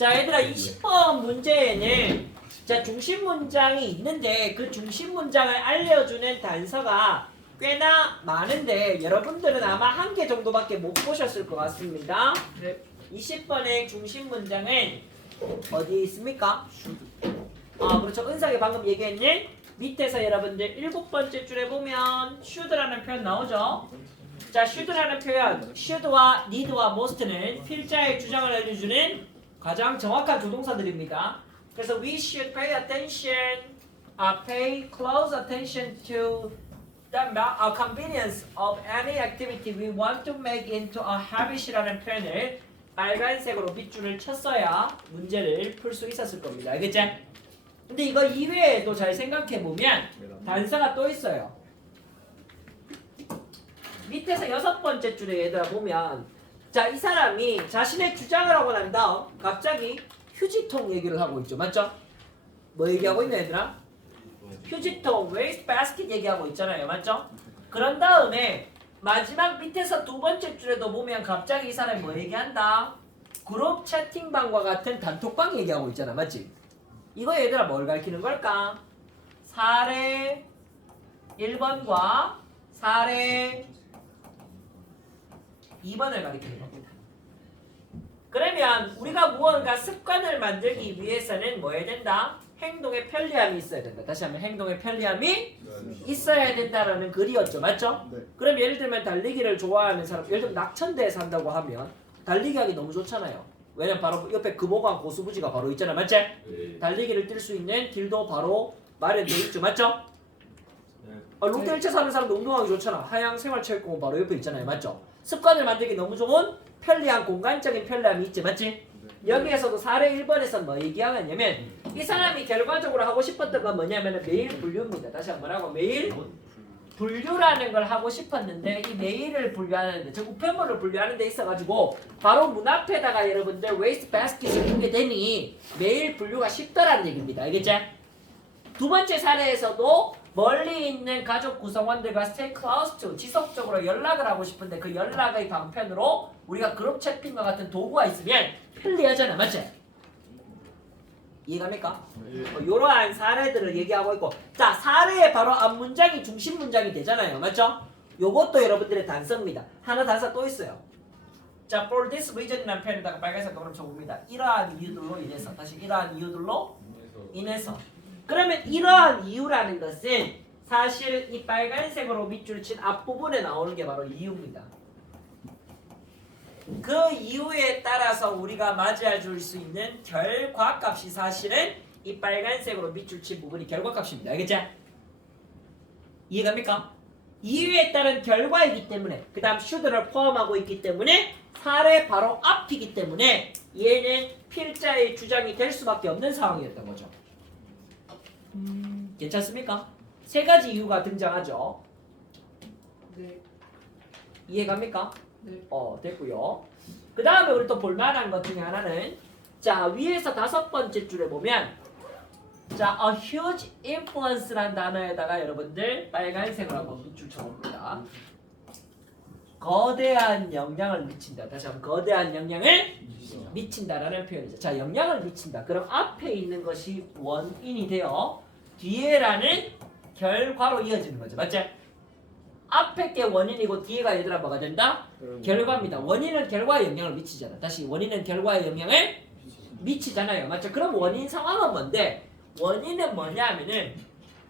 자, 얘들아 20번 문제에는 자, 중심 문장이 있는데 그 중심 문장을 알려주는 단서가 꽤나 많은데 여러분들은 아마 한 개 정도밖에 못 보셨을 것 같습니다. 20번의 중심 문장은 어디 있습니까? 그렇죠. 은상이 방금 얘기했니? 밑에서 여러분들 7번째 줄에 보면 should라는 표현 나오죠. 자, should라는 표현, should와 need와 most는 필자의 주장을 알려주는 가장 정확한 조동사들입니다. 그래서 we should pay attention, pay close attention to the convenience of any activity we want to make into a habit이라는 표현을 빨간색으로 밑줄을 쳤어야 문제를 풀 수 있었을 겁니다. 알겠지? 근데 이거 이외에도 잘 생각해보면 단서가 또 있어요. 밑에서 6번째 줄에 얘들아 보면 자, 이 사람이 자신의 주장을 하고 난 다음 갑자기 휴지통 얘기를 하고 있죠. 맞죠? 뭐 얘기하고 있나 얘들아? 휴지통, waste basket 얘기하고 있잖아요. 맞죠? 그런 다음에 마지막 밑에서 2번째 줄에도 보면 갑자기 이 사람이 뭐 얘기한다? 그룹 채팅방과 같은 단톡방 얘기하고 있잖아. 맞지? 이거 얘들아 뭘 가리키는 걸까? 사례 1번과 사례 2번을 가리키는 겁니다. 그러면 우리가 무언가 습관을 만들기 위해서는 뭐 해야 된다? 행동의 편리함이 있어야 된다. 다시 한번 행동의 편리함이 있어야 된다라는 글이었죠. 맞죠? 네. 그럼 예를 들면 달리기를 좋아하는 사람, 예를 들면 낙천대에 산다고 하면 달리기 하기 너무 좋잖아요. 왜냐면 바로 옆에 금호강 고수부지가 바로 있잖아. 맞지? 네. 달리기를 뛸 수 있는 길도 바로 마련되어 있죠. 맞죠? 롯데 1차 사는 사람도 운동하기 좋잖아. 하양생활체육공원 바로 옆에 있잖아요. 맞죠? 습관을 만들기 너무 좋은 편리한 공간적인 편리함이 있지. 맞지? 여기에서도 사례 1번에서 뭐 얘기하냐면 이 사람이 결과적으로 하고 싶었던 건 뭐냐면 매일 분류입니다. 다시 한번 하고 매일 분류라는 걸 하고 싶었는데 이 매일을 분류하는데 즉 우편물을 분류하는 데 있어가지고 바로 문 앞에다가 여러분들 웨이스트 바스켓을 두게 되니 매일 분류가 쉽더라는 얘기입니다. 알겠지? 두 번째 사례에서도 멀리 있는 가족 구성원들과 stay close to 지속적으로 연락을 하고 싶은데 그 연락의 방편으로 우리가 그룹 채팅과 같은 도구가 있으면 편리하잖아. 맞지? 이해갑니까? 이러한 사례들을 얘기하고 있고 자, 사례의 바로 앞 문장이 중심 문장이 되잖아요. 맞죠? 요것도 여러분들의 단서입니다. 하나 단서 또 있어요. 자, for this reason이라는 표현에다가 빨간색으로 적어봅니다. 이러한 이유들로 인해서 다시 이러한 이유들로 인해서 그러면 이러한 이유라는 것은 사실 이 빨간색으로 밑줄 친 앞부분에 나오는 게 바로 이유입니다. 그 이유에 따라서 우리가 맞이해줄 수 있는 결과값이 사실은 이 빨간색으로 밑줄 친 부분이 결과값입니다. 알겠지? 이해갑니까? 이유에 따른 결과이기 때문에 그 다음 should를 포함하고 있기 때문에 사례 바로 앞이기 때문에 얘는 필자의 주장이 될 수밖에 없는 상황이었던 거죠. 괜찮습니까? 세 가지 이유가 등장하죠. 네. 이해갑니까? 네. 됐고요. 그 다음에 우리 또 볼만한 것 중에 하나는 자, 위에서 5번째 줄에 보면 자, a huge influence란 단어에다가 여러분들 빨간색으로 한번 밑줄 쳐봅니다. 거대한 영향을 미친다. 다시 한번 거대한 영향을 미친다라는 표현이죠. 자, 영향을 미친다. 그럼 앞에 있는 것이 원인이 되어 뒤에라는 결과로 이어지는 거죠. 맞지? 앞에 게 원인이고 뒤에가 얘들아 뭐가 된다? 결과입니다. 원인은 결과에 영향을 미치잖아. 다시 원인은 결과에 영향을 미치잖아요. 맞죠? 그럼 원인 상황은 뭔데? 원인은 뭐냐면은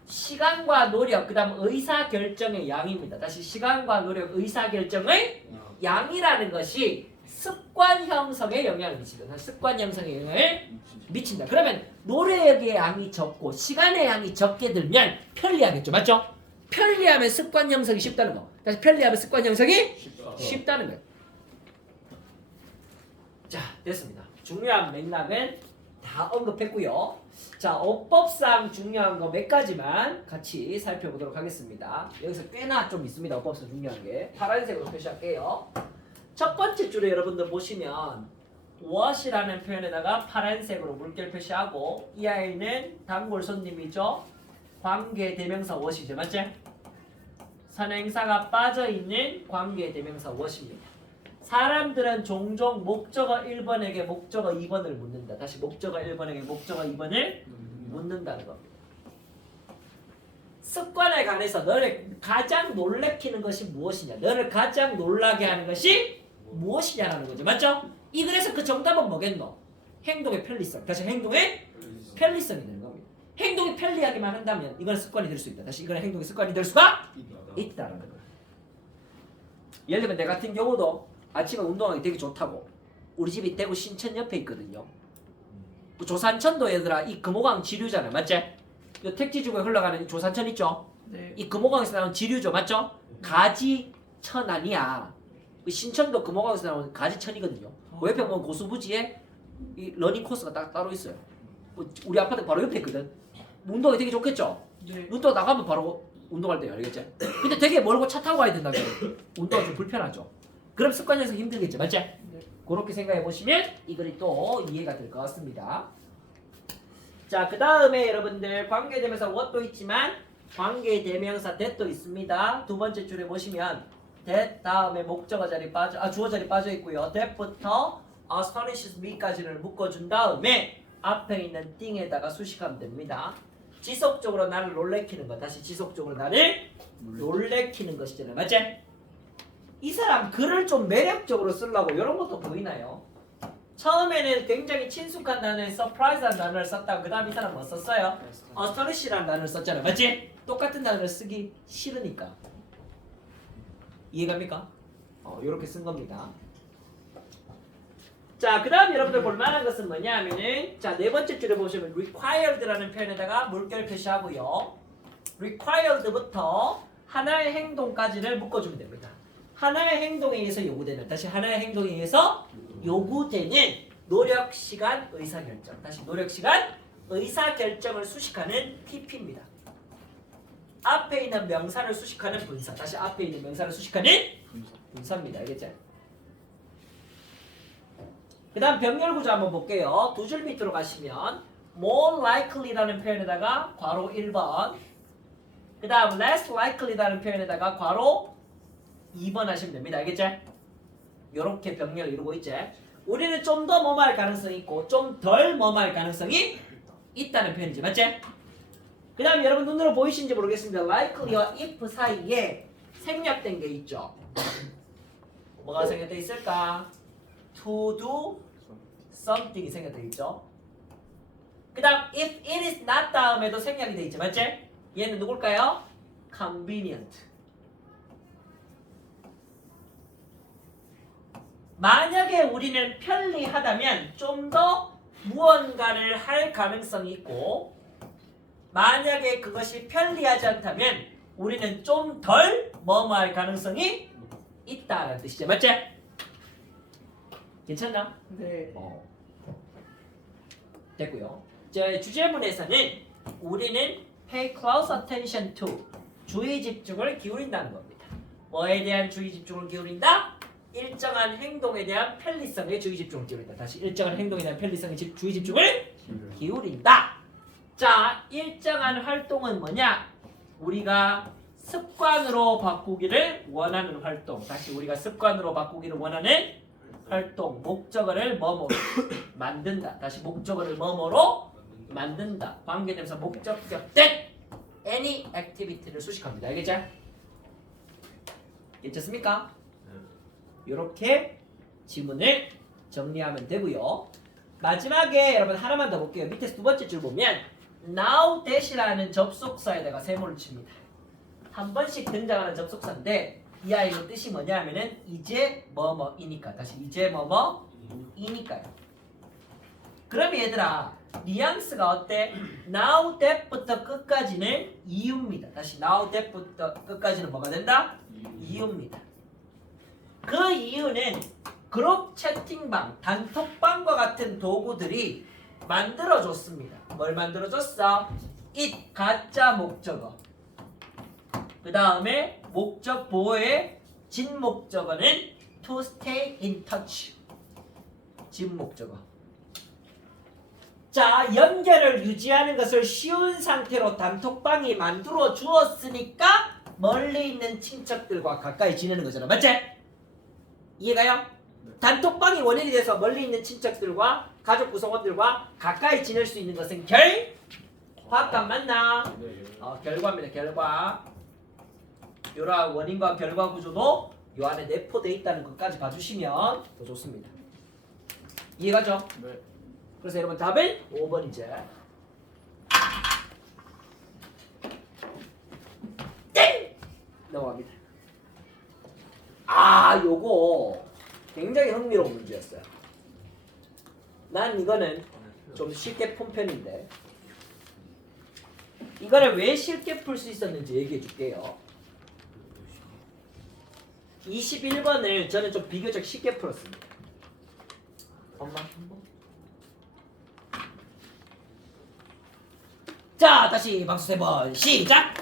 시간과 노력, 그 다음 의사결정의 양입니다. 다시 시간과 노력, 의사결정의 양이라는 것이 습관 형성에 영향을 미친다. 습관 형성에 영향을 미친다. 그러면 노력의 양이 적고 시간의 양이 적게 들면 편리하겠죠. 맞죠? 편리하면 습관 형성이 쉽다는 거. 다시 편리하면 습관 형성이 쉽다는 거예요. 자, 됐습니다. 중요한 맥락은 다 언급했고요. 자, 어법상 중요한 거 몇 가지만 같이 살펴보도록 하겠습니다. 여기서 꽤나 좀 있습니다. 어법상 중요한 게. 파란색으로 표시할게요. 첫 번째 줄에 여러분들 보시면 what이라는 표현에다가 파란색으로 물결 표시하고 이 아이는 단골 손님이죠. 관계 대명사 what이죠. 맞지? 선행사가 빠져있는 관계 대명사 what입니다. 사람들은 종종 목적어 1번에게 목적어 2번을 묻는다. 다시 목적어 1번에게 목적어 2번을 묻는다는 거. 습관에 관해서 너를 가장 놀래키는 것이 무엇이냐? 너를 가장 놀라게 하는 것이 무엇이냐라는 거죠. 맞죠? 이 글에서 그 정답은 뭐겠노? 행동의 편리성. 다시 행동의 편리성이 되는 겁니다. 행동이 편리하기만 한다면 이건 습관이 될 수 있다. 다시 이건 행동의 습관이 될 수가 있다는 거예요. 예를 들면 내 같은 경우도 아침에 운동하기 되게 좋다고. 우리 집이 대구 신천 옆에 있거든요. 조산천도 얘들아 이 금호강 지류잖아요. 맞지? 이 택지주구에 흘러가는 이 조산천 있죠? 네. 이 금호강에서 나오는 지류죠. 맞죠? 가지천 아니야. 신천도 금호강에서 나오는 가지천이거든요. 그 옆에 보면 고수부지에 이 러닝 코스가 딱 따로 있어요. 우리 아파트 바로 옆에 있거든. 운동이 되게 좋겠죠? 네. 운동 나가면 바로 운동할 때요. 알겠지? 근데 되게 멀고 차 타고 가야 된다면 운동이 좀 불편하죠. 그럼 습관에서 힘들겠죠. 맞지? 네. 그렇게 생각해 보시면 이 글이 또 이해가 될 것 같습니다. 자, 그 다음에 여러분들 관계대명사 what도 있지만 관계대명사 that도 있습니다. 두 번째 줄에 보시면 that 다음에 목적어 자리 주어 자리 빠져 있고요. that부터 astonishes me까지를 묶어준 다음에 앞에 있는 thing에다가 수식하면 됩니다. 지속적으로 나를 놀래키는 것. 다시 지속적으로 나를 놀래키는 것이잖아요. 맞지? 이 사람 글을 좀 매력적으로 쓰려고 이런 것도 보이나요? 처음에는 굉장히 친숙한 단어에 surprise라는 단어를 썼다고 그 다음 이 사람 뭐 썼어요? astonish라는 단어를 썼잖아요. 맞지? 똑같은 단어를 쓰기 싫으니까. 이해갑니까? 이렇게 쓴 겁니다. 자, 그 다음 여러분들 볼만한 것은 뭐냐 하면은 자, 네 번째 줄에 보시면 required라는 표현에다가 물결 표시하고요. required부터 하나의 행동까지를 묶어주면 됩니다. 하나의 행동에 의해서 요구되는, 다시 하나의 행동에 의해서 요구되는 노력, 시간, 의사결정. 다시 노력, 시간, 의사결정을 수식하는 PP입니다. 앞에 있는 명사를 수식하는 분사. 다시 앞에 있는 명사를 수식하는 분사입니다. 알겠죠? 그 다음 병렬 구조 한번 볼게요. 두 줄 밑으로 가시면 more likely라는 표현에다가 괄호 1번, 그 다음 less likely라는 표현에다가 괄호 2번 하시면 됩니다. 알겠죠? 요렇게 병렬을 이루고 있죠. 우리는 좀 더 뭐뭐할 가능성이 있고 좀 덜 뭐뭐할 가능성이 있다는 표현이지. 맞지? 그 다음 여러분 눈으로 보이시는지 모르겠습니다. likely와 if 사이에 생략된 게 있죠. 뭐가 생략돼 있을까? to do something이 생략돼 있죠. 그 다음 if it is not 다음에도 생략이 돼 있죠. 맞지? 얘는 누굴까요? convenient. 만약에 우리는 편리하다면 좀 더 무언가를 할 가능성이 있고 만약에 그것이 편리하지 않다면 우리는 좀 덜 뭐뭐 할 가능성이 있다는 뜻이죠. 맞지? 괜찮나? 네. 됐고요. 제 주제문에서는 우리는 pay close attention to 주의 집중을 기울인다는 겁니다. 뭐에 대한 주의 집중을 기울인다? 일정한 행동에 대한 편리성에 주의 집중을 기울인다. 다시 일정한 행동에 대한 편리성에 주의 집중을 기울인다. 자, 일정한 활동은 뭐냐? 우리가 습관으로 바꾸기를 원하는 활동. 다시 우리가 습관으로 바꾸기를 원하는 활동. 목적어를 뭐뭐로 만든다. 다시 목적어를 뭐뭐로 만든다. 관계대명사 목적격 that any activity를 수식합니다. 알겠죠? 괜찮습니까? 이렇게 지문을 정리하면 되고요. 마지막에 여러분 하나만 더 볼게요. 밑에서 두 번째 줄 보면 now that이라는 접속사에다가 세모를 칩니다. 한 번씩 등장하는 접속사인데 이 아이의 뜻이 뭐냐 하면은 이제 뭐뭐이니까. 다시 이제 뭐뭐이니까요. 그럼 얘들아 뉘앙스가 어때? now that부터 끝까지는 이유입니다. 다시 now that부터 끝까지는 뭐가 된다? 이유입니다. 그 이유는 그룹 채팅방, 단톡방과 같은 도구들이 만들어줬습니다. 뭘 만들어줬어? it 가짜 목적어. 그 다음에 목적 보호의 진목적어는 to stay in touch. 진목적어. 자, 연결을 유지하는 것을 쉬운 상태로 단톡방이 만들어 주었으니까 멀리 있는 친척들과 가까이 지내는 거잖아. 맞지? 이해가요? 단톡방이 원인이 돼서 멀리 있는 친척들과 가족 구성원들과 가까이 지낼 수 있는 것은 화합감 맞나? 결과입니다. 결과. 요런 원인과 결과 구조도 요 안에 내포되어 있다는 것까지 봐주시면 더 좋습니다. 이해가죠? 네. 그래서 여러분 답은 5번이죠. 땡! 넘어갑니다. 요거 굉장히 흥미로운 문제였어요. 난 이거는 좀 쉽게 푼 편인데 이거를 왜 쉽게 풀 수 있었는지 얘기해 줄게요. 21번을 저는 좀 비교적 쉽게 풀었습니다. 엄마 자, 다시 박수 3번 시작!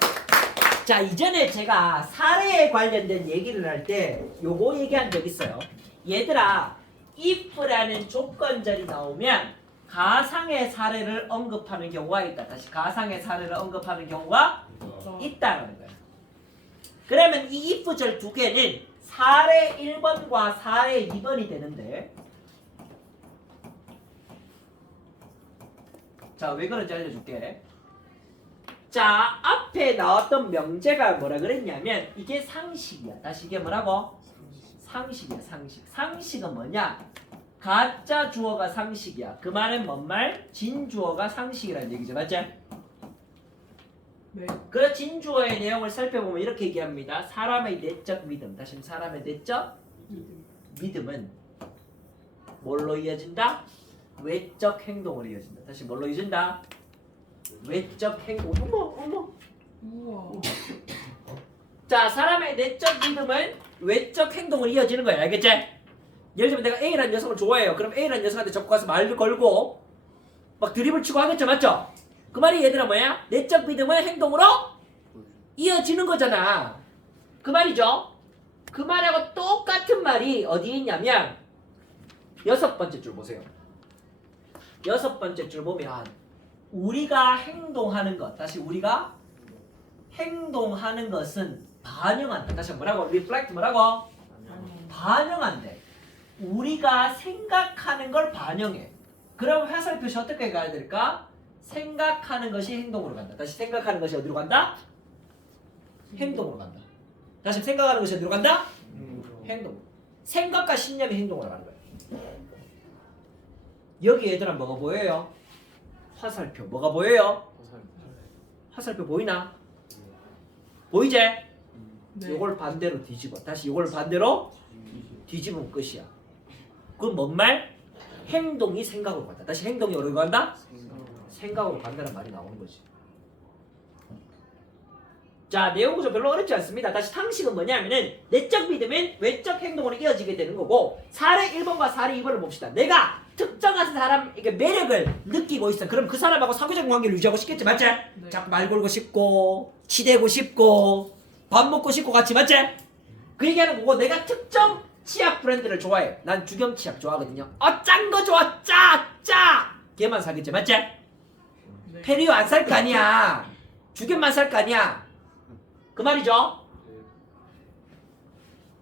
자, 이전에 제가 사례에 관련된 얘기를 할 때 요거 얘기한 적 있어요. 얘들아, if라는 조건절이 나오면 가상의 사례를 언급하는 경우가 있다. 다시 가상의 사례를 언급하는 경우가 있다는 거예요. 그러면 이 if절 두 개는 사례 1번과 사례 2번이 되는데 자, 왜 그런지 알려줄게. 자, 앞에 나왔던 명제가 뭐라 그랬냐면 이게 상식이야. 다시 이게 뭐라고? 상식이야. 상식. 상식은 뭐냐? 가짜 주어가 상식이야. 그 말은 뭔 말? 진주어가 상식이라는 얘기죠. 맞지? 네. 그 진주어의 내용을 살펴보면 이렇게 얘기합니다. 사람의 내적 믿음. 다시 사람의 내적 믿음은 뭘로 이어진다? 외적 행동으로 이어진다. 다시 뭘로 이어진다? 외적 행동. 어머. 우와. 자, 사람의 내적 믿음은 외적 행동으로 이어지는 거야. 알겠지? 예를 들면 내가 A라는 여성을 좋아해요. 그럼 A라는 여성한테 접고 가서 말을 걸고 막 드립을 치고 하겠죠. 맞죠? 그 말이 얘들아 뭐야? 내적 믿음은 행동으로 이어지는 거잖아. 그 말이죠. 그 말하고 똑같은 말이 어디에 있냐면 6번째 줄 보세요. 6번째 줄 보면 우리가 행동하는 것. 다시 우리가 행동하는 것은 반영한다. 다시 뭐라고? reflect 뭐라고? 반영한대. 우리가 생각하는 걸 반영해. 그럼 화살 표시 어떻게 가야 될까? 생각하는 것이 행동으로 간다. 다시 생각하는 것이 어디로 간다? 행동으로 간다. 다시 생각하는 것이 어디로 간다? 행동. 생각과 신념이 행동으로 가는 거야. 여기 얘들아 뭐가 보여요? 화살표. 뭐가 보여요? 화살표 보이나? 보이지? 네. 요걸 반대로 뒤집어. 다시 요걸 반대로 뒤집으면 끝이야. 그건 뭔 말? 행동이 생각으로 간다. 다시 행동이 어디로 간다? 생각으로 간다는 말이 나오는 거지. 자, 내용 구조 별로 어렵지 않습니다. 다시 상식은 뭐냐면은 내적 믿음은 외적 행동으로 이어지게 되는 거고 사례 1번과 사례 2번을 봅시다. 내가 특정한 사람에게 매력을 느끼고 있어. 그럼 그 사람하고 사교적 관계를 유지하고 싶겠지. 맞지? 네. 자꾸 말 걸고 싶고 치대고 싶고 밥 먹고 싶고 같이. 맞지? 그 얘기하는 거고 내가 특정 치약 브랜드를 좋아해. 난 주겸 치약 좋아하거든요. 짠 거 좋아. 짜! 걔만 사겠지. 맞지? 네. 페리오 안 살 거 아니야. 주겸만 살 거 아니야. 그 말이죠.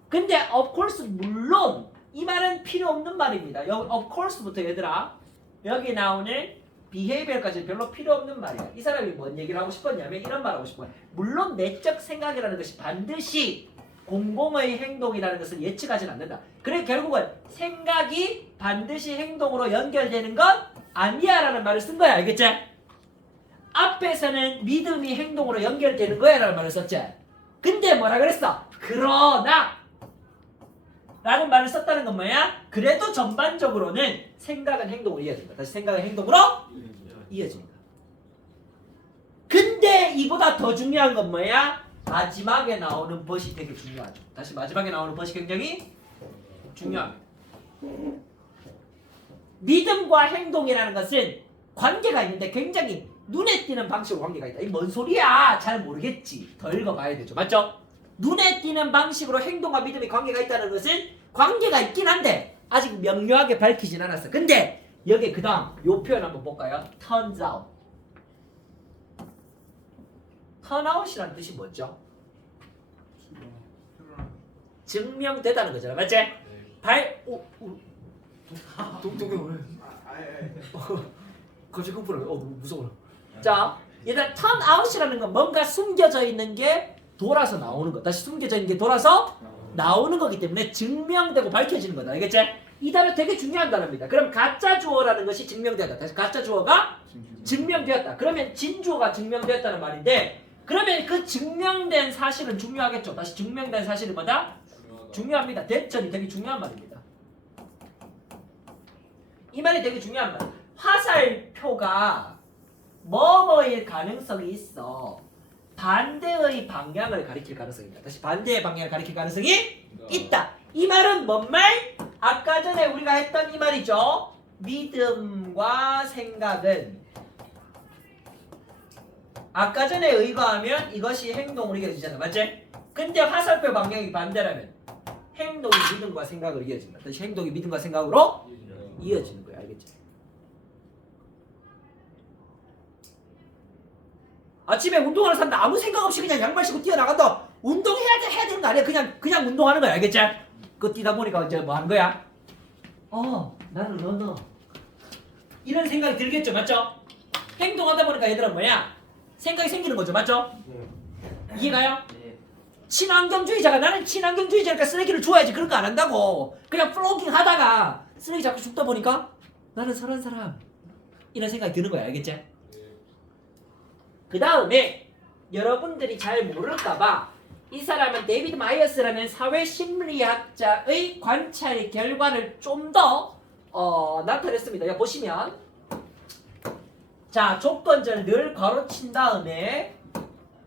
근데 of course 물론 이 말은 필요 없는 말입니다. of course부터 얘들아 여기 나오는 behavior까지 별로 필요 없는 말이야. 이 사람이 뭔 얘기를 하고 싶었냐면 이런 말 하고 싶어요. 물론 내적 생각이라는 것이 반드시 공공의 행동이라는 것을 예측하지는 않는다. 그래 결국은 생각이 반드시 행동으로 연결되는 건 아니야 라는 말을 쓴 거야. 알겠지? 앞에서는 믿음이 행동으로 연결되는 거야 라는 말을 썼지. 근데 뭐라 그랬어? 그러나 라는 말을 썼다는 건 뭐야? 그래도 전반적으로는 생각은 행동으로 이어진다. 다시 생각은 행동으로 이어진다. 근데 이보다 더 중요한 건 뭐야? 마지막에 나오는 벗이 되게 중요하죠. 다시 마지막에 나오는 벗이 굉장히 중요합니다. 믿음과 행동이라는 것은 관계가 있는데 굉장히 눈에 띄는 방식으로 관계가 있다. 이게 뭔 소리야? 잘 모르겠지. 더 읽어봐야 되죠. 맞죠? 눈에 띄는 방식으로 행동과 믿음의 관계가 있다는 것은 관계가 있긴 한데 아직 명료하게 밝히진 않았어. 근데 여기 그 다음 요 표현 한번 볼까요? turns out. turn out이라는 뜻이 뭐죠? 증명되다는 거잖아. 맞지? 동동이 왜? 갑자기 흥분해. 너무 무서워. 자, 얘들아 turn out이라는 건 뭔가 숨겨져 있는 게 돌아서 나오는 거. 다시 숨겨져 있는 게 돌아서 나오는 거기 때문에 증명되고 밝혀지는 거다. 알겠지? 이 단어 되게 중요한 단어입니다. 그럼 가짜 주어라는 것이 증명되었다. 다시 가짜 주어가 증명되었다. 그러면 진주어가 증명되었다는 말인데 그러면 그 증명된 사실은 중요하겠죠. 다시 증명된 사실은 뭐다? 중요합니다. 대전이 되게 중요한 말입니다. 이 말이 되게 중요한 말. 화살표가 뭐뭐일 가능성이 있어. 반대의 방향을 가리킬 가능성이 있다. 다시 반대의 방향을 가리킬 가능성이 있다. 이 말은 뭔 말? 아까 전에 우리가 했던 이 말이죠. 믿음과 생각은 아까 전에 의거하면 이것이 행동으로 이어지잖아. 맞지? 근데 화살표 방향이 반대라면 행동이 믿음과 생각으로 이어진다. 다시 행동이 믿음과 생각으로 이어지는 거야. 알겠지? 아침에 운동하러 산다. 아무 생각 없이 그냥 양말 신고 뛰어나간다. 운동해야 해야 되는 거 아니야. 그냥 운동하는 거야. 알겠지? 그거 뛰다 보니까 이제 뭐 하는 거야? 나는 러너. 이런 생각이 들겠죠. 맞죠? 행동하다 보니까 얘들은 뭐야? 생각이 생기는 거죠. 맞죠? 이해가요? 친환경주의자가 나는 친환경주의자니까 쓰레기를 주워야지 그런 거 안 한다고. 그냥 플로깅 하다가 쓰레기 자꾸 줍다 보니까 나는 선한 사람. 이런 생각이 드는 거야. 알겠지? 그 다음에 여러분들이 잘 모를까봐 이 사람은 데이비드 마이어스라는 사회심리학자의 관찰 결과를 좀 더 나타냈습니다. 여기 보시면 자 조건절 늘 괄호 친 다음에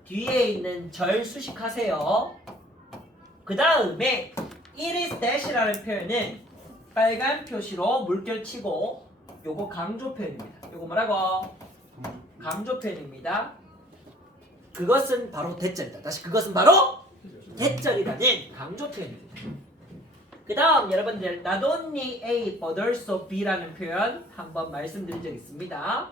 뒤에 있는 절 수식하세요. 그 다음에 it is that이라는 표현은 빨간 표시로 물결 치고 요거 강조 표현입니다. 요거 뭐라고? 강조 표현입니다. 그것은 바로 대절이다. 다시 그것은 바로 대절이라는 강조 표현입니다. 그 다음 여러분들 not only A but also B라는 표현 한번 말씀드린 적 있습니다.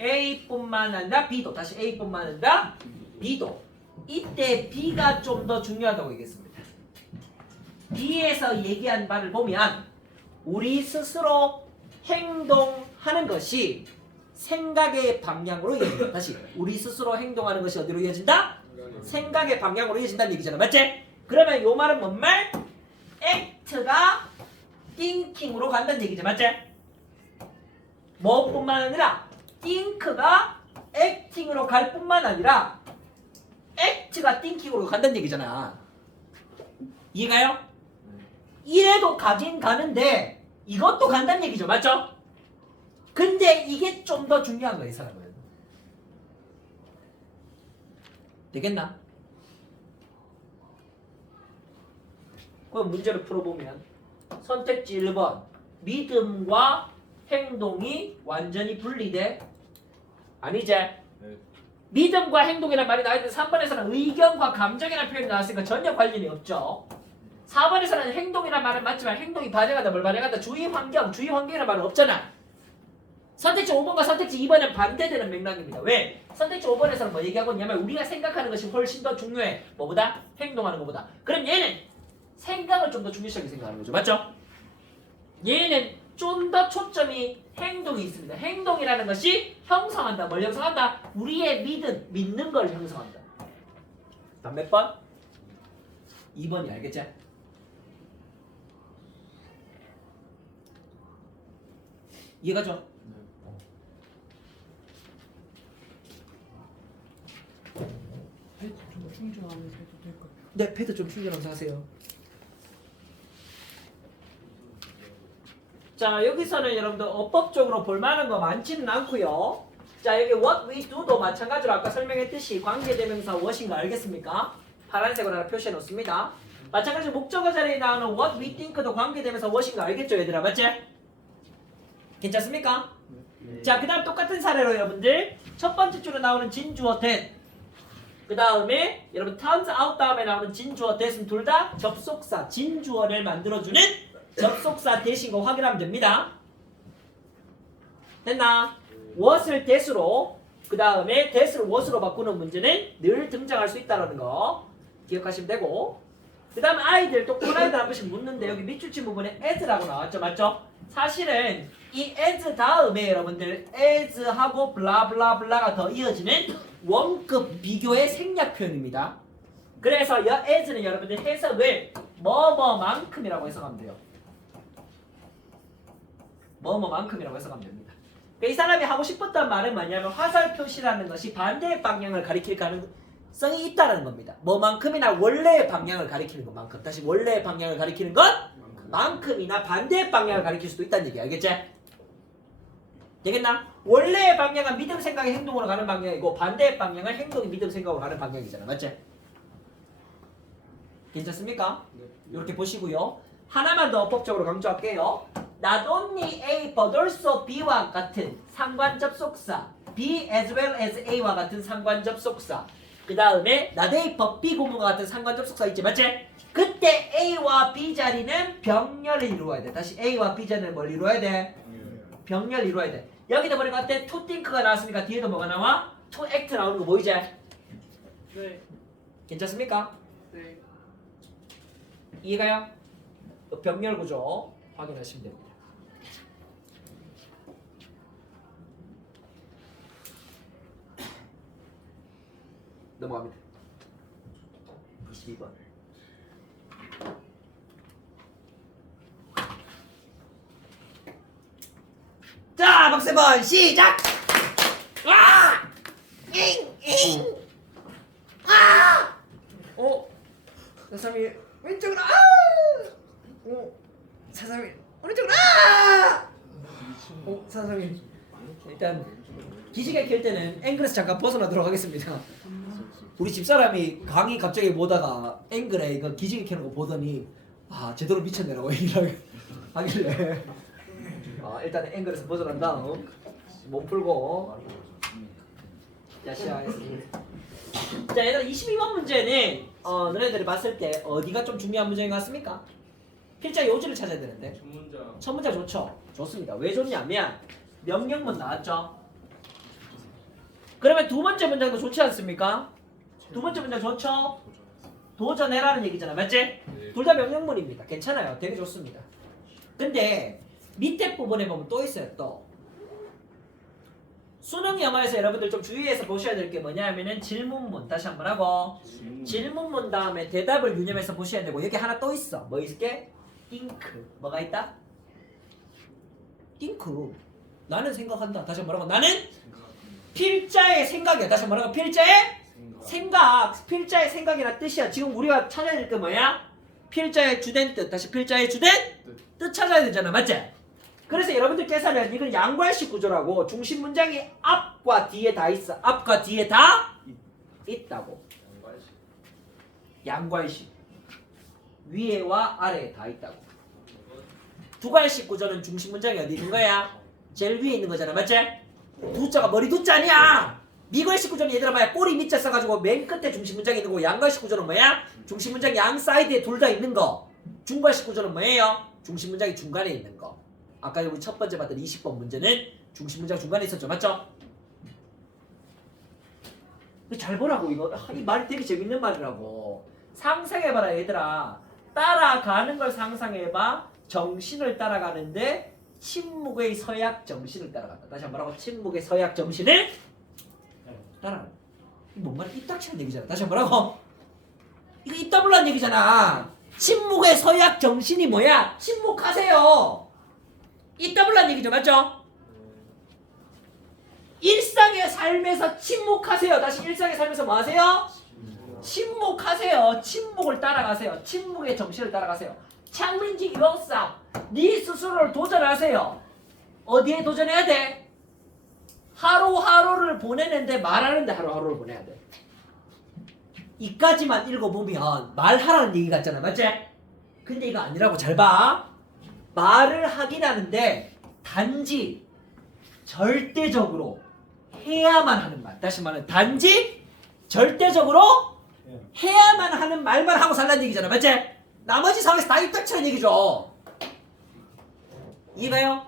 A뿐만 아니라 B도 다시 A뿐만 아니라 B도 이때 B가 좀 더 중요하다고 얘기했습니다. B에서 얘기한 바를 보면 우리 스스로 행동하는 것이 생각의 방향으로 이어진다. 다시 우리 스스로 행동하는 것이 어디로 이어진다? 생각의 방향으로 이어진다는 얘기잖아. 맞지? 그러면 요 말은 뭔 말? act가 thinking으로 간다는 얘기죠. 맞지? 뭐뿐만 아니라 think가 acting으로 갈 뿐만 아니라 act가 thinking으로 간다는 얘기잖아. 이해가요? 이래도 가긴 가는데 이것도 간다는 얘기죠. 맞죠? 근데 이게 좀 더 중요한 거야. 이 사람은. 되겠나? 그럼 문제를 풀어보면 선택지 1번 믿음과 행동이 완전히 분리돼? 아니지? 믿음과 행동이란 말이 나와있는데 3번에서는 의견과 감정이라는 표현이 나왔으니까 전혀 관련이 없죠. 4번에서는 행동이란 말은 맞지만 행동이 반영한다 뭘 반영한다 주위 환경이란 말은 없잖아. 선택지 5번과 선택지 2번은 반대되는 맥락입니다. 왜? 선택지 5번에서는 뭐 얘기하고 있냐면 우리가 생각하는 것이 훨씬 더 중요해. 뭐보다? 행동하는 것보다. 그럼 얘는 생각을 좀 더 중요시하게 생각하는 거죠. 맞죠? 얘는 좀 더 초점이 행동이 있습니다. 행동이라는 것이 형성한다. 뭘 형성한다? 우리의 믿는 걸 형성한다. 다음 몇 번? 2번이 알겠지? 이해가죠? 패드 좀 충전하면서 해도 될까요? 네, 패드 좀 충전하면서 하세요. 자, 여기서는 여러분들 어법적으로 볼만한 거 많지는 않고요. 자, 여기 what we do도 마찬가지로 아까 설명했듯이 관계대명사 what인 거 알겠습니까? 파란색으로 하나 표시해 놓습니다. 마찬가지로 목적어 자리에 나오는 what we think도 관계대명사 what인 거 알겠죠, 얘들아? 맞지? 괜찮습니까? 네. 자, 그 다음 똑같은 사례로 여러분들 첫 번째 줄에 나오는 진주어 that 그 다음에 여러분 turns out 다음에 나오는 진주어 that은 둘 다 접속사 진주어를 만들어주는 접속사 that인 거 확인하면 됩니다. 됐나? what을 that으로 그 다음에 that을 what으로 바꾸는 문제는 늘 등장할 수 있다는 거 기억하시면 되고 그 다음 아이들 또 꼬라이들 한 번씩 묻는데 여기 밑줄친 부분에 as라고 나왔죠. 맞죠? 사실은 이 as 다음에 여러분들 as하고 블라블라블라가 더 이어지는 원급 비교의 생략 표현입니다. 그래서 여 as는 여러분들 해석을 뭐뭐만큼이라고 해석하면 돼요. 뭐뭐만큼이라고 해석하면 됩니다. 이 사람이 하고 싶었던 말은 뭐냐면 화살 표시라는 것이 반대의 방향을 가리킬 가능성이 있다는 겁니다. 뭐만큼이나 원래의 방향을 가리키는 것만큼. 다시 원래의 방향을 가리키는 것만큼이나 반대의 방향을 가리킬 수도 있다는 얘기 알겠지? 되겠나? 원래의 방향은 믿음, 생각이 행동으로 가는 방향이고 반대의 방향은 행동이 믿음, 생각으로 가는 방향이잖아. 맞지? 괜찮습니까? 이렇게 보시고요. 하나만 더 법적으로 강조할게요. Not only A but also B와 같은 상관 접속사 B as well as A와 같은 상관 접속사 그 다음에 not A but B 구문과 같은 상관 접속사 있지 맞지? 그때 A와 B 자리는 병렬을 이루어야 돼. 다시 A와 B 자리는 뭘 이루어야 돼? 병렬 이루어야 돼. 여기도 보니까 그때 to think가 나왔으니까 뒤에도 뭐가 나와? to act 나오는 거 보이지? 네. 괜찮습니까? 네. 이해가요? 병렬 구조 확인하시면 됩니다. 넘어갑니다. 22번. 자, 박세번 시작! 와! 잉잉! 아! 사삼이 왼쪽으로 아! 사삼이 오른쪽으로 아! 사삼이 일단 기지개 켤 때는 앵글에서 잠깐 벗어나도록 하겠습니다. 우리 집사람이 강의 갑자기 보다가 앵글에 이거 기지개 켜는 거 보더니 아 제대로 미쳤네라고 얘기를 하길래 일단 앵글에서 벗어난 다음 몸 풀고 자 시작하겠습니다. 자 얘들아 22번 문제는 너네들이 봤을 때 어디가 좀 중요한 문제인 것 같습니까? 필자 요지를 찾아야 되는데 첫 문장 좋죠? 좋습니다. 왜 좋냐면 명령문 나왔죠? 그러면 두 번째 문장도 좋지 않습니까? 두 번째 문장 좋죠? 도전해라는 얘기잖아. 맞지? 둘 다 명령문입니다. 괜찮아요. 되게 좋습니다. 근데 밑에 부분에 보면 또 있어요. 또 수능 영어에서 여러분들 좀 주의해서 보셔야 될 게 뭐냐면은 질문문. 다시 한번 하고 질문문 다음에 대답을 유념해서 보셔야 되고 여기 하나 또 있어. 뭐 있을게? think. 뭐가 있다? think. 나는 생각한다. 다시 한번 하고 나는 필자의 생각이야. 다시 한번 하고 필자의 생각. 필자의 생각이란 뜻이야. 지금 우리가 찾아야 될 게 뭐야? 필자의 주된 뜻. 다시 필자의 주된 뜻 찾아야 되잖아. 맞지? 그래서 여러분들께서는 이걸 양괄식 구조라고 중심 문장이 앞과 뒤에 다 있어. 앞과 뒤에 다 있다고. 양괄식. 위에와 아래에 다 있다고. 두괄식 구조는 중심 문장이 어디 있는 거야? 제일 위에 있는 거잖아. 맞지? 두자가 머리 두자 아니야. 미괄식 구조는 얘들아 뭐야? 꼬리 밑자 써가지고 맨 끝에 중심 문장이 있는 거고 양괄식 구조는 뭐야? 중심 문장 양 사이드에 둘 다 있는 거. 중괄식 구조는 뭐예요? 중심 문장이 중간에 있는 거. 아까 우리 첫 번째 봤던 20번 문제는 중심 문장 중간에 있었죠. 맞죠? 잘 보라고 이거. 이 말이 되게 재밌는 말이라고. 상상해봐라 얘들아. 따라가는 걸 상상해봐. 정신을 따라가는데 침묵의 서약 정신을 따라간다. 다시 한번 하고 침묵의 서약 정신을 따라간다. 이게 뭔 말이야? 입닥치는 얘기잖아. 다시 한번 하고 이거 입다물란 얘기잖아. 침묵의 서약 정신이 뭐야? 침묵하세요. 입다물란 얘기죠. 맞죠? 일상의 삶에서 침묵하세요. 다시 일상의 삶에서 뭐 하세요? 침묵하세요. 침묵을 따라가세요. 침묵의 정신을 따라가세요. challenge yourself. 네 스스로를 도전하세요. 어디에 도전해야 돼? 하루하루를 보내는데 말하는데 하루하루를 보내야 돼. 이까지만 읽어보면 말하라는 얘기 같잖아. 맞지? 근데 이거 아니라고. 잘 봐. 말을 하긴 하는데 단지 절대적으로 해야만 하는 말. 다시 말하면 단지 절대적으로 해야만 하는 말만 하고 살라는 얘기잖아. 맞지? 나머지 상황에서 다 입닥치는 얘기죠. 이해가요?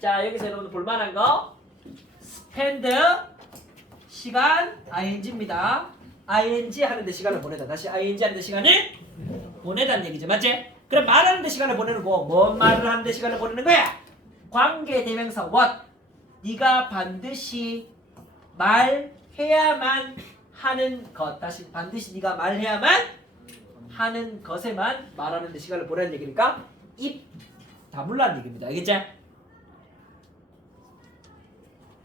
자 여기서 여러분들 볼만한 거 spend 시간 ing입니다. ing 하는데 시간을 보내다. 다시 ing 하는데 시간을 보내다는 얘기죠. 맞지? 그럼 말하는데 시간을 보내는 거, 뭔 말을 하는데 시간을 보내는 거야? 관계 대명사 what. 네가 반드시 말해야만 하는 것. 다시 반드시 네가 말해야만 하는 것에만 말하는데 시간을 보내는 얘기니까 입 다물라는 얘기입니다. 알겠지?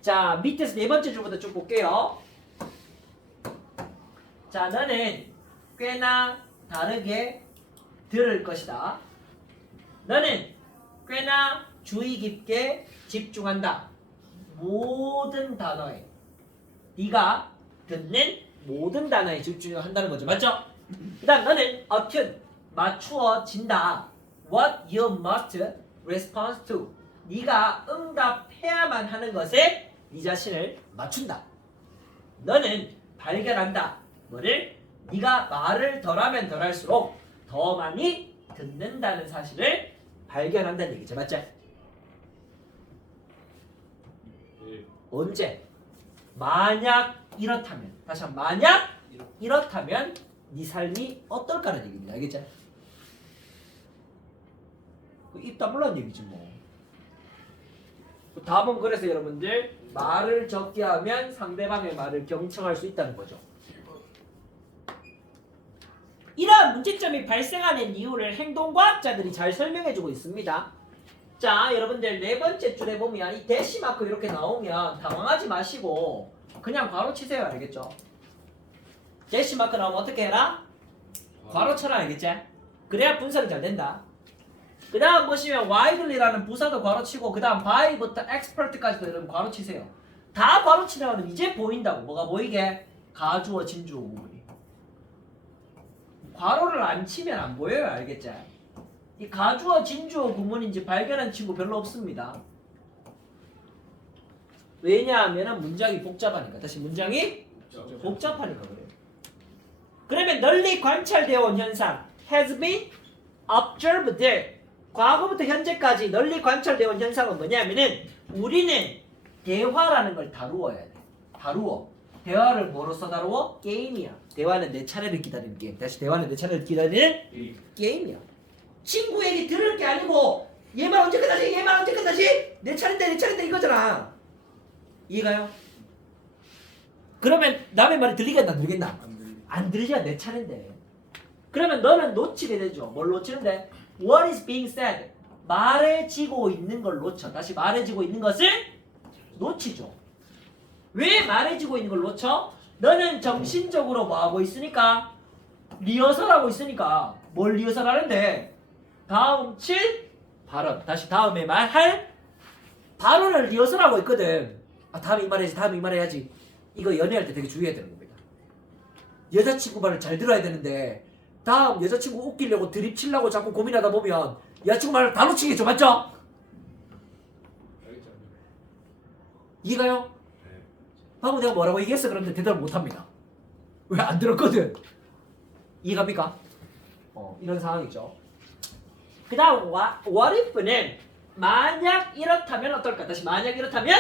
자, 밑에서 네 번째 줄부터 쭉 볼게요. 자, 너는 꽤나 다르게 들을 것이다. 너는 꽤나 주의 깊게 집중한다. 모든 단어에 네가 듣는 모든 단어에 집중을 한다는 거죠. 맞죠? 그 다음 너는 attune, 맞추어진다. What you must respond to. 네가 응답해야만 하는 것에 네 자신을 맞춘다. 너는 발견한다. 뭐를? 네가 말을 덜하면 덜할수록 더 많이 듣는다는 사실을 발견한다는 얘기죠. 맞죠? 언제? 만약 이렇다면. 다시 한번 만약 이렇다면 네 삶이 어떨까라는 얘기입니다. 알겠죠? 입 다물라는 얘기지 뭐. 답은 그래서 여러분들 말을 적게 하면 상대방의 말을 경청할 수 있다는 거죠. 이러한 문제점이 발생하는 이유를 행동과학자들이 잘 설명해주고 있습니다. 자, 여러분들 네 번째 줄에 보면 이 대시 마크 이렇게 나오면 당황하지 마시고 그냥 괄호 치세요. 알겠죠? 대시 마크 나오면 어떻게 해라? 괄호 쳐라. 알겠지? 그래야 분석이 잘 된다. 그 다음 보시면 widely라는 부사도 괄호 치고 그 다음 by부터 expert까지도 여러분 괄호 치세요. 다 괄호 치면 이제 보인다고. 뭐가 보이게? 가주어 진주어 구문이. 괄호를 안 치면 안 보여요. 알겠지? 이 가주어 진주어 구문인지 발견한 친구 별로 없습니다. 왜냐하면 문장이 복잡하니까. 다시 문장이 복잡하니까 그래요. 그러면 널리 관찰되어 온 현상 has been observed. 과거부터 현재까지 널리 관찰되어 온 현상은 뭐냐면은 우리는 대화라는 걸 다루어야 돼. 다루어. 대화를 뭐로써 다루어? 게임이야. 대화는 내 차례를 기다리는 게임. 다시 대화는 내 차례를 기다리는 게임이야. 친구 얘기 들을 게 아니고 얘만 언제 끝나지? 얘만 언제 끝나지? 내 차례인데 내 차례인데 이거잖아. 이해가요? 그러면 남의 말이 들리겠나 안 들리겠나? 안 들리지야 내 차례인데. 그러면 너는 놓치게 되죠. 뭘 놓치는데? What is being said? 말해지고 있는 걸 놓쳐. 다시 말해지고 있는 것을 놓치죠. 왜 말해지고 있는 걸 놓쳐? 너는 정신적으로 뭐 하고 있으니까? 리허설하고 있으니까. 뭘 리허설하는데? 다음 칠 발언. 다시 다음에 말할 발언을 리허설하고 있거든. 아, 다음에 이 말해야지. 다음에 이 말해야지. 이거 연애할 때 되게 주의해야 되는 겁니다. 여자친구 말을 잘 들어야 되는데 다음 여자친구 웃기려고 드립 치려고 자꾸 고민하다 보면 여자친구 말을 다 놓치겠죠. 맞죠? 이해가요? 방금 내가 뭐라고 얘기했어? 그런데 대답을 못합니다. 왜 안 들었거든? 이해갑니까? 이런 상황이죠. 그 다음 what if는 만약 이렇다면 어떨까? 다시 만약 이렇다면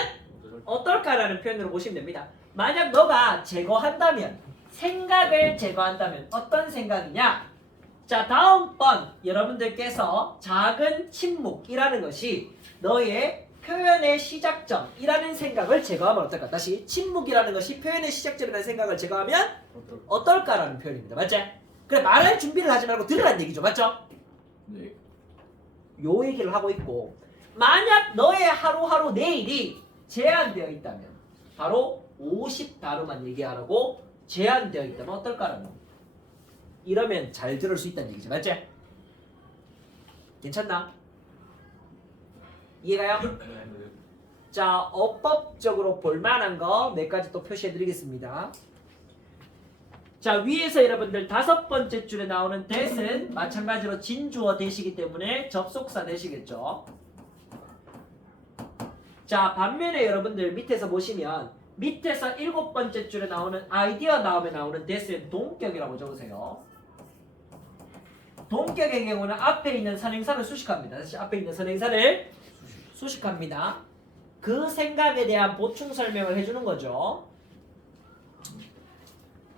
어떨까라는 표현으로 보시면 됩니다. 만약 너가 제거한다면 생각을 제거한다면 어떤 생각이냐? 자, 다음번 여러분들께서 작은 침묵이라는 것이 너의 표현의 시작점이라는 생각을 제거하면 어떨까? 다시 침묵이라는 것이 표현의 시작점이라는 생각을 제거하면 어떨까라는 표현입니다. 맞지? 그래 말할 준비를 하지 말고 들으라는 얘기죠. 맞죠? 네. 요 얘기를 하고 있고 만약 너의 하루하루 내일이 제한되어 있다면 바로 50단어만 얘기하라고 제한되어 있다면 어떨까라는 겁니다. 이러면 잘 들을 수 있다는 얘기죠. 맞지? 괜찮나? 이해가요? 자, 어법적으로 볼만한 거 몇 가지 또 표시해드리겠습니다. 자, 위에서 여러분들 5번째 줄에 나오는 that은 마찬가지로 진주어 that이기 때문에 접속사 that이겠죠. 자, 반면에 여러분들 밑에서 보시면 밑에서 7번째 줄에 나오는 아이디어 다음에 나오는 that은 동격이라고 적으세요. 동격의 경우는 앞에 있는 선행사를 수식합니다. 다시 앞에 있는 선행사를 수식합니다. 그 생각에 대한 보충 설명을 해주는 거죠.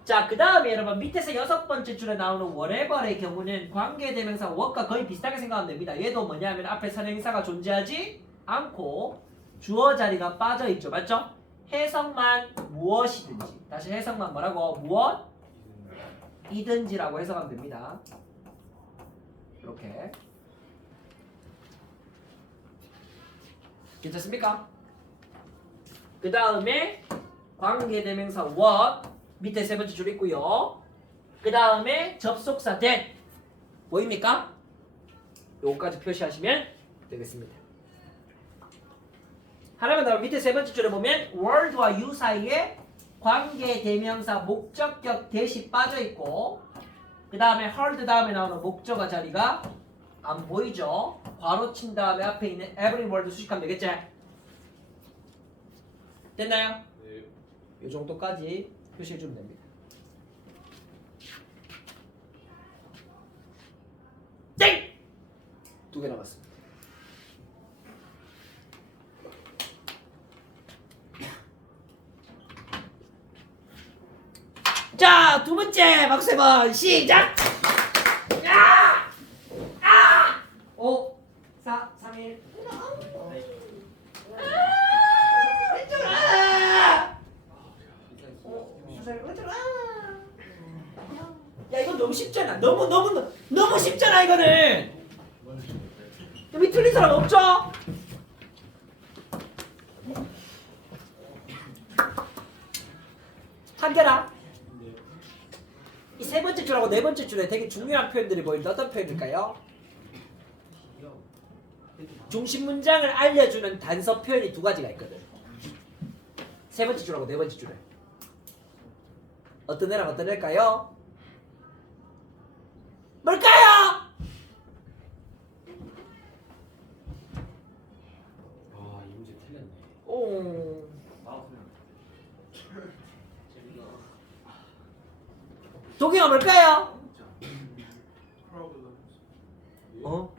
자, 그 다음에 여러분 밑에서 6번째 줄에 나오는 whatever의 경우는 관계대명사 what과 거의 비슷하게 생각하면 됩니다. 얘도 뭐냐면 앞에 선행사가 존재하지 않고 주어 자리가 빠져있죠. 맞죠? 해석만 무엇이든지. 다시 해석만 뭐라고? 무엇이든지라고 해석하면 됩니다. 이렇게. 괜찮습니까? 그 다음에 관계대명사 what 밑에 세 번째 줄 있고요. 그 다음에 접속사 that 보입니까? 요거까지 표시하시면 되겠습니다. 하나만 더 밑에 세 번째 줄에 보면 word와 you 사이에 관계대명사 목적격 that이 빠져있고 그 다음에 heard 다음에 나오는 목적어 자리가 안 보이죠? 괄호 친 다음에 앞에 있는 every word 수식하면 되겠지? 됐나요? 네. 이 정도까지 표시해주면 됩니다. 땡! 2개 남았습니다. 자, 두 번째 박수 한번 시작! 야! 아! 5, 4, 3, 1. 야, 이거 너무 쉽잖아. 너무 쉽잖아 이거는. 여기 틀린 사람 없죠? 한 개라. 이 세 번째 줄하고 네 번째 줄에 되게 중요한 표현들이 보이는데 어떤 표현일까요? 중심 문장을 알려주는 단서 표현이 두 가지가 있거든. 세 번째 줄하고 네 번째 줄에 어떤 애랑 어떤 애일까요? 뭘까요? 아, 이 문제 틀렸네. 오. 도경아 뭘까요? 어?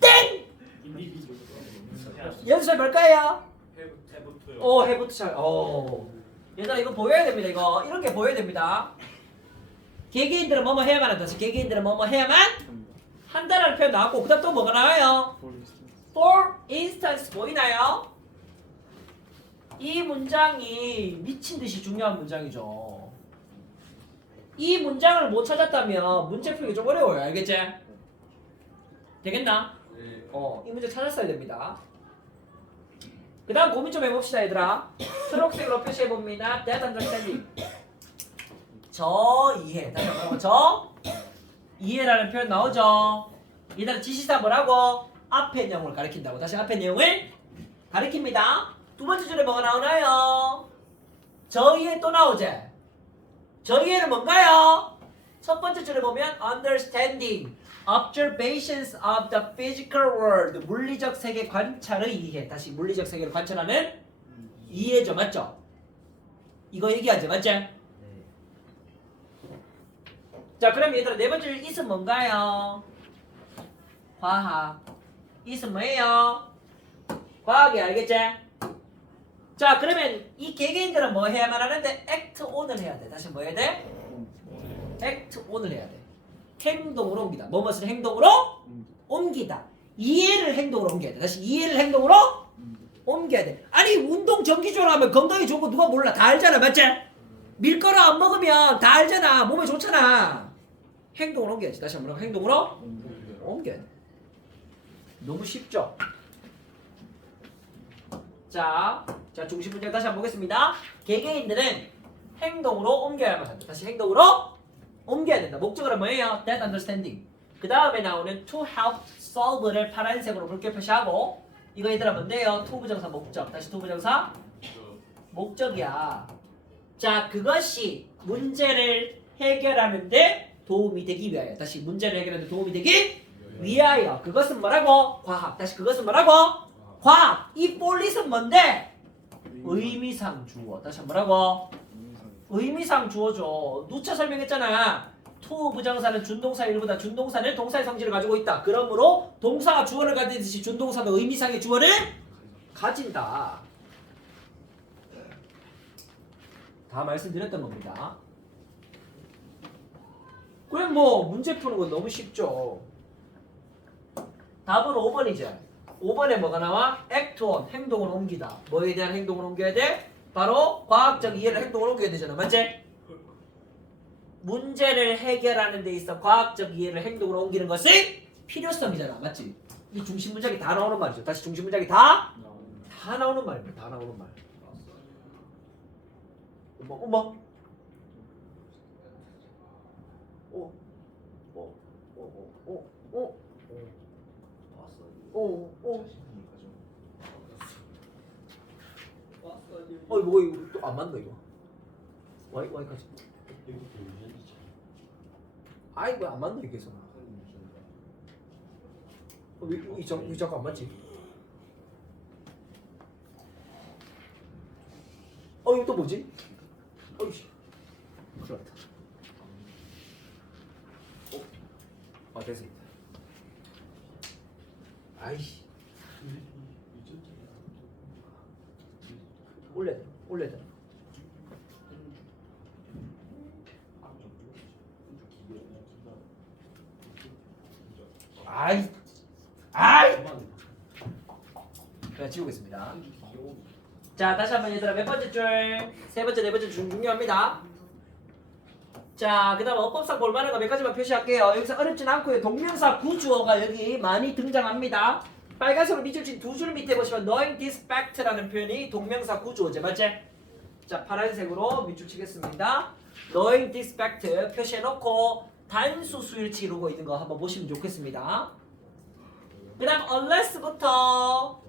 땡! 연습 뭘까요? 해부터요. 오, 해부터 잘. 오. 얘들아 이거 보여야 됩니다. 이거 이런 게 보여야 됩니다. 개개인들은 뭐뭐 해야만 한다. 개개인들은 뭐뭐 해야만 한다라는 표현 나왔고 그다음 또 뭐가 나와요? For instance 보이나요? 이 문장이 미친 듯이 중요한 문장이죠. 이 문장을 못 찾았다면 문제 풀기 좀 어려워요. 알겠지? 되겠나? 네. 이 문제 찾았어야 됩니다. 그 다음 고민 좀 해봅시다 얘들아. 초록색으로 표시해봅니다. That understanding. 저 이해. 다시 한번 저 이해라는 표현 나오죠. 얘들아 지시사 뭐라고? 앞의 내용을 가리킨다고. 다시 앞의 내용을 가리킵니다. 두 번째 줄에 뭐가 나오나요? 저 이해 또 나오지? 저 이해는 뭔가요? 첫 번째 줄에 보면 understanding, observations of the physical world, 물리적 세계 관찰의 이해. 다시 물리적 세계를 관찰하는 이해죠. 맞죠? 이거 얘기하죠. 맞죠? 자, 그럼 얘들아 네 번째 줄 is은 뭔가요? 과학. is은 뭐예요? 과학이 알겠지? 자, 그러면 이 개개인들은 뭐 해야만 하는데 act on을 해야 돼. 다시 뭐 해야 돼? act on을 해야 돼. 행동으로 옮기다. 뭐뭇을 행동으로 옮기다. 이해를 행동으로 옮겨야 돼. 다시 이해를 행동으로 옮겨야 돼. 아니 운동 정기적으로 하면 건강에 좋은 거 누가 몰라. 다 알잖아. 맞지? 밀가루 안 먹으면 다 알잖아. 몸에 좋잖아. 행동으로 옮겨야지. 다시 한번 행동으로 옮겨야 돼. 너무 쉽죠? 자 중심 문장 다시 한번 보겠습니다. 개개인들은 행동으로 옮겨야만 한다. 다시 행동으로 옮겨야 된다. 목적어는 뭐예요? That understanding. 그 다음에 나오는 to help solve를 파란색으로 붉게 표시하고 이거 얘들아 뭔데요? to 부정사 목적. 다시 to 부정사 목적이야. 자, 그것이 문제를 해결하는데 도움이 되기 위하여. 다시 문제를 해결하는데 도움이 되기 위하여. 그것은 뭐라고? 과학. 다시 그것은 뭐라고? 과학. 이 for은 뭔데? 의미상 주어. 다시 뭐라고? 의미상 주어죠. 누차 설명했잖아. to 부정사는 준동사 일부다. 준동사는 동사의 성질을 가지고 있다. 그러므로 동사가 주어를 가지듯이 준동사도 의미상의 주어를 가진다. 다 말씀드렸던 겁니다. 그럼 뭐 문제 푸는 건 너무 쉽죠. 답은 5번이죠. 5번에 뭐가 나와? act on, 행동을 옮기다. 뭐에 대한 행동을 옮겨야 돼? 바로 과학적 이해를 행동을 옮겨야 되잖아. 맞지? 문제를 해결하는 데 있어 과학적 이해를 행동으로 옮기는 것이 필요성이잖아. 맞지? 이 중심 문장이 다 나오는 말이죠. 다시 중심 문장이 다 나오는 말입니다. 다 나오는 말. 어머. 뭐 이거 또 안 맞나 이거? Y까지. 아이 뭐 안 맞나 이게 계속. 이 잠깐 안 맞지? 이거 또 뭐지? 어이씨. 큰일 났다. 됐습니다. 아이씨. 올려야 돼. 아이. 제가 지우겠습니다. 자, 다시 한번 얘들아 몇 번째 줄? 세 번째, 네 번째 줄 중요합니다. 자, 그 다음 어법상 볼만한 거 몇 가지만 표시할게요. 여기서 어렵진 않고요. 동명사 구주어가 여기 많이 등장합니다. 빨간색으로 밑줄 친 두 줄 밑에 보시면 knowing this fact라는 표현이 동명사 구주어죠. 맞지? 자, 파란색으로 밑줄 치겠습니다. knowing this fact 표시해놓고 단수 수일치 이루고 있는 거 한번 보시면 좋겠습니다. 그 다음 unless부터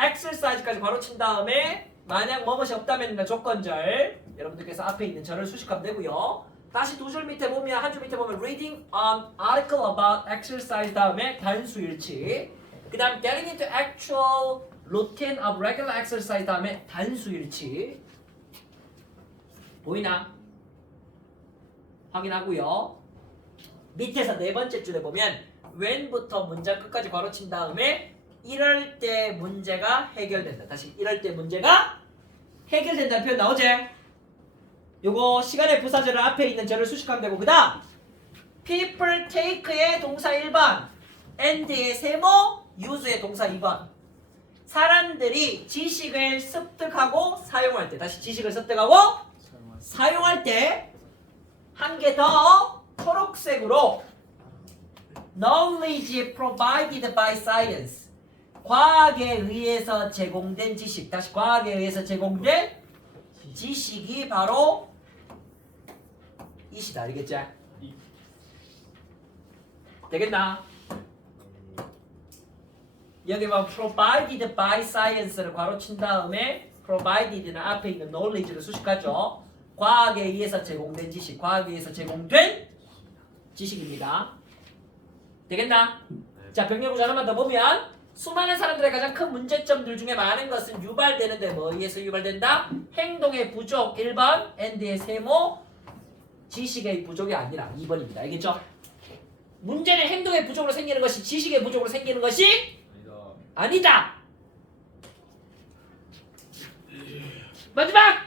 exercise까지 바로 친 다음에 만약 뭐뭇이 없다면 조건절 여러분들께서 앞에 있는 절을 수식하면 되고요. 다시 두 줄 밑에 보면 한 줄 밑에 보면 reading an article about exercise 다음에 단수일치. 그 다음 getting into actual routine of regular exercise 다음에 단수일치. 보이나? 확인하고요. 밑에서 네 번째 줄에 보면 when부터 문장 끝까지 바로 친 다음에 이럴 때 문제가 해결된다. 다시 이럴 때 문제가 해결된다는 표현 나오지? 요거 시간의 부사절을 앞에 있는 절을 수식하면 되고 그 다음 people take의 동사 1번 and의 세모 use의 동사 2번 사람들이 지식을 습득하고 사용할 때 다시 지식을 습득하고 사용할 때 한 개 더 초록색으로 knowledge provided by science 과학에 의해서 제공된 지식 다시 과학에 의해서 제공된 지식이 바로 이시다. 알겠지? 되겠나? 여기 뭐 provided by science를 괄호 친 다음에 provided는 앞에 있는 knowledge를 수식하죠. 과학에 의해서 제공된 지식, 과학에 의해서 제공된 지식입니다. 되겠나? 자, 병렬구조 하나만 더 보면 수많은 사람들의 가장 큰 문제점들 중에 많은 것은 유발되는데 뭐에 의해서 유발된다? 행동의 부족 1번, and의 세모, 지식의 부족이 아니라 2번입니다. 알겠죠? 문제는 행동의 부족으로 생기는 것이 지식의 부족으로 생기는 것이 아니다. 마지막!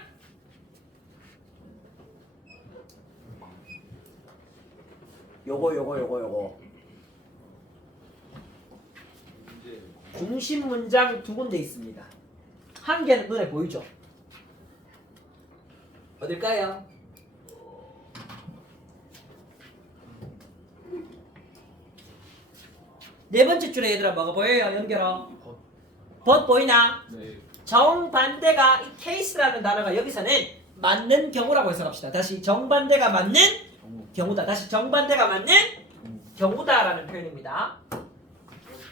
요거. 중심 문장 두 군데 있습니다. 한 개는 눈에 보이죠? 어딜까요? 네 번째 줄에 얘들아 뭐가 보여요? 연결어. 벗 보이나? 네. 정반대가 이 케이스라는 단어가 여기서는 맞는 경우라고 해석합시다. 다시 정반대가 맞는 경우다. 다시 정반대가 맞는 경우다라는 표현입니다.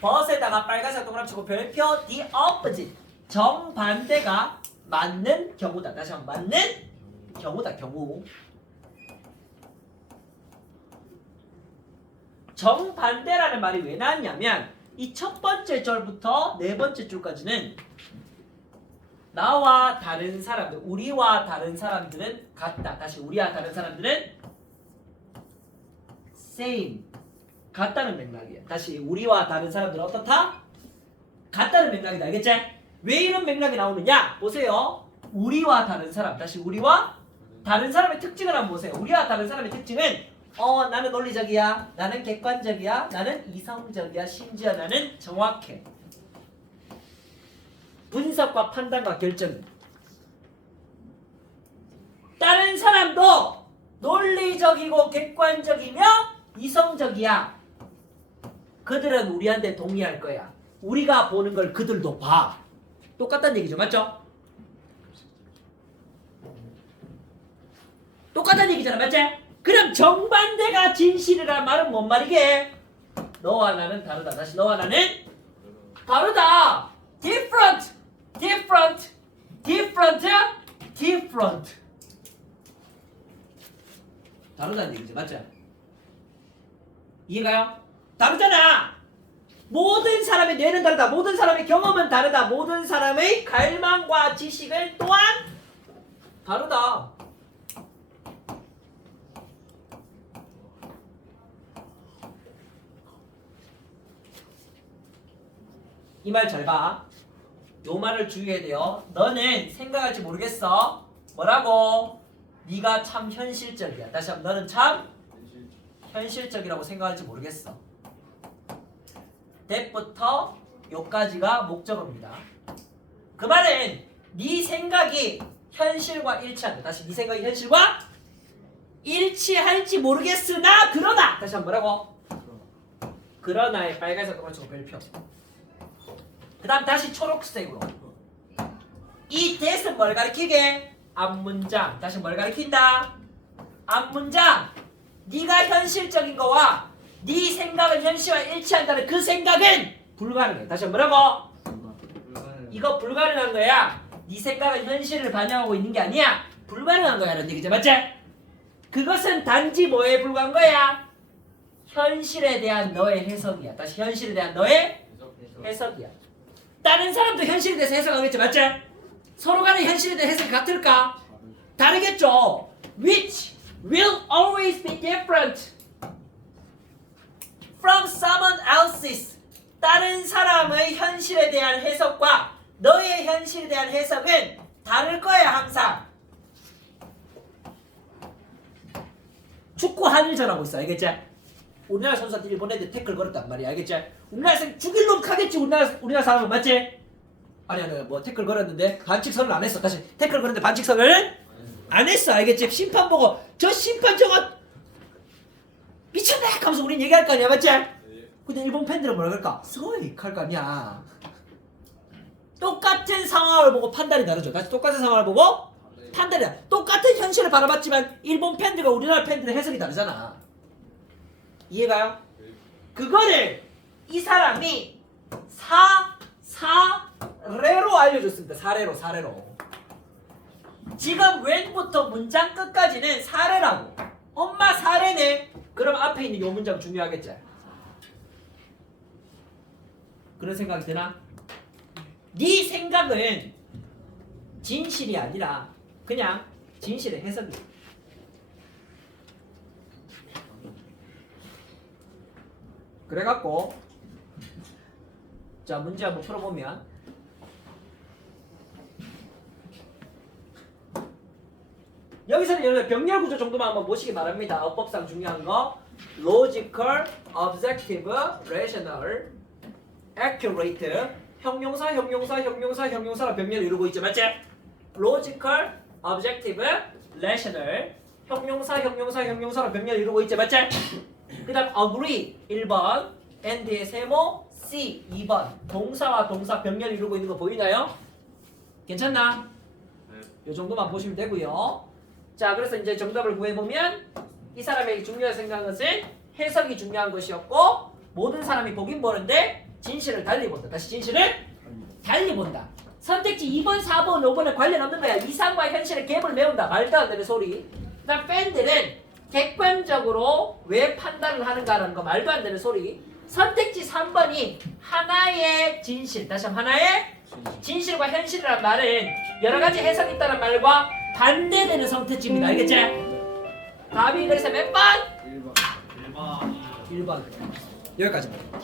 벗에다가 빨간색 동그라미 치고 별표 the opposite 정반대가 맞는 경우다. 다시 한번 맞는 경우다. 경우. 정반대라는 말이 왜 나왔냐면 이 첫 번째 절부터 네 번째 줄까지는 나와 다른 사람들, 우리와 다른 사람들은 같다. 다시 우리와 다른 사람들은 same 같다는 맥락이야. 다시 우리와 다른 사람들은 어떻다? 같다는 맥락이다. 알겠지? 왜 이런 맥락이 나오느냐? 보세요. 우리와 다른 사람. 다시 우리와 다른 사람의 특징을 한번 보세요. 우리와 다른 사람의 특징은 나는 논리적이야, 나는 객관적이야, 나는 이성적이야, 심지어 나는 정확해. 분석과 판단과 결정. 다른 사람도 논리적이고 객관적이며 이성적이야. 그들은 우리한테 동의할 거야. 우리가 보는 걸 그들도 봐. 똑같다는 얘기죠, 맞죠? 똑같다는 얘기잖아, 맞지? 그럼 정반대가 진실이란 말은 뭔 말이게? 너와 나는 다르다. 다시 너와 나는 다르다. different, different, different, different. 다르다는 얘기죠, 맞죠? 이해가요? 다르잖아. 모든 사람의 뇌는 다르다. 모든 사람의 경험은 다르다. 모든 사람의 갈망과 지식은 또한 다르다. 이 말 잘 봐. 요 말을 주의해야 돼요. 너는 생각할지 모르겠어. 뭐라고? 네가 참 현실적이야. 다시 한번 너는 참 현실적이라고 생각할지 모르겠어. that부터 요까지가 목적어입니다. 그 말은 네 생각이 현실과 일치한다. 다시 네 생각이 현실과 일치할지 모르겠으나 그러나 다시 한번 뭐라고? 그러나의 빨간색 동그랗게 별표. 그 다음 다시 초록색으로. 이 that은 뭘 가리키게? 앞문장. 다시 뭘 가리킨다? 앞문장. 네가 현실적인 거와 네 생각은 현실과 일치한다는 그 생각은 불가능해. 다시 뭐라고? 이거 불가능한 거야. 네 생각은 현실을 반영하고 있는 게 아니야. 불가능한 거야 라는 얘기죠, 맞지? 그것은 단지 뭐에 불과한 거야? 현실에 대한 너의 해석이야. 다시 현실에 대한 너의 해석이야. 다른 사람도 현실에 대해서 해석하겠죠, 맞지? 서로 간의 현실에 대한 해석이 같을까? 다르겠죠. Which will always be different from someone else's. 다른 사람의 현실에 대한 해석과 너의 현실에 대한 해석은 다를 거야 항상. 축구 한일전하고 있어, 알겠지? 우리나라 선수한테 일본 애들 태클 걸었단 말이야, 알겠지? 우리나라에서 죽일 놈 하겠지, 우리나라 사람은, 맞지? 아니 뭐 태클 걸었는데 반칙선을 안 했어. 다시 태클 걸었는데 반칙선을 안 했어, 알겠지? 심판 보고 저 심판 저거 미쳤네 하면서 우린 얘기할 거 아니야, 맞지? 근데 일본 팬들은 뭐라 그럴까? 스고익 할 거 아니야. 똑같은 상황을 보고 판단이 다르죠. 다시 똑같은 상황을 보고 판단이 다르죠. 똑같은 현실을 바라봤지만 일본 팬들과 우리나라 팬들의 해석이 다르잖아. 이해가요? 그거를 이 사람이 사례로 알려줬습니다. 사례로. 지금 when부터 문장 끝까지는 사례라고. 엄마 사례네. 그럼 앞에 있는 요 문장 중요하겠지? 그런 생각이 드나? 네 생각은 진실이 아니라 그냥 진실의 해석이야. 그래갖고 자 문제 한번 풀어보면 여기서는 여러분 병렬 구조 정도만 한번 보시기 바랍니다. 어법상 중요한 거 logical, objective, rational, accurate 형용사라 병렬을 이루고 있죠, 맞지? logical, objective, rational 형용사라 병렬을 이루고 있죠, 맞지? 그 다음 agree 1번 and의 세모 C 2번 동사와 동사 병렬을 이루고 있는 거 보이나요? 괜찮나? 이 정도만 보시면 되고요. 자 그래서 이제 정답을 구해보면 이 사람에게 중요한 생각한 것은 해석이 중요한 것이었고 모든 사람이 보긴 보는데 진실을 달리 본다. 다시 진실을 달리 본다. 선택지 2번, 4번, 5번에 관련 없는 거야. 이상과 현실의 갭을 메운다. 말도 안 되는 소리. 그다음 팬들은 객관적으로 왜 판단을 하는가라는 거 말도 안 되는 소리. 선택지 3번이 하나의 진실. 다시 한번 하나의 진실과 현실이라는 말은 여러 가지 해석이 있다는 말과 반대되는 선택지입니다. 알겠지? 답이 그래서 몇 번? 1번. 여기까지입니다.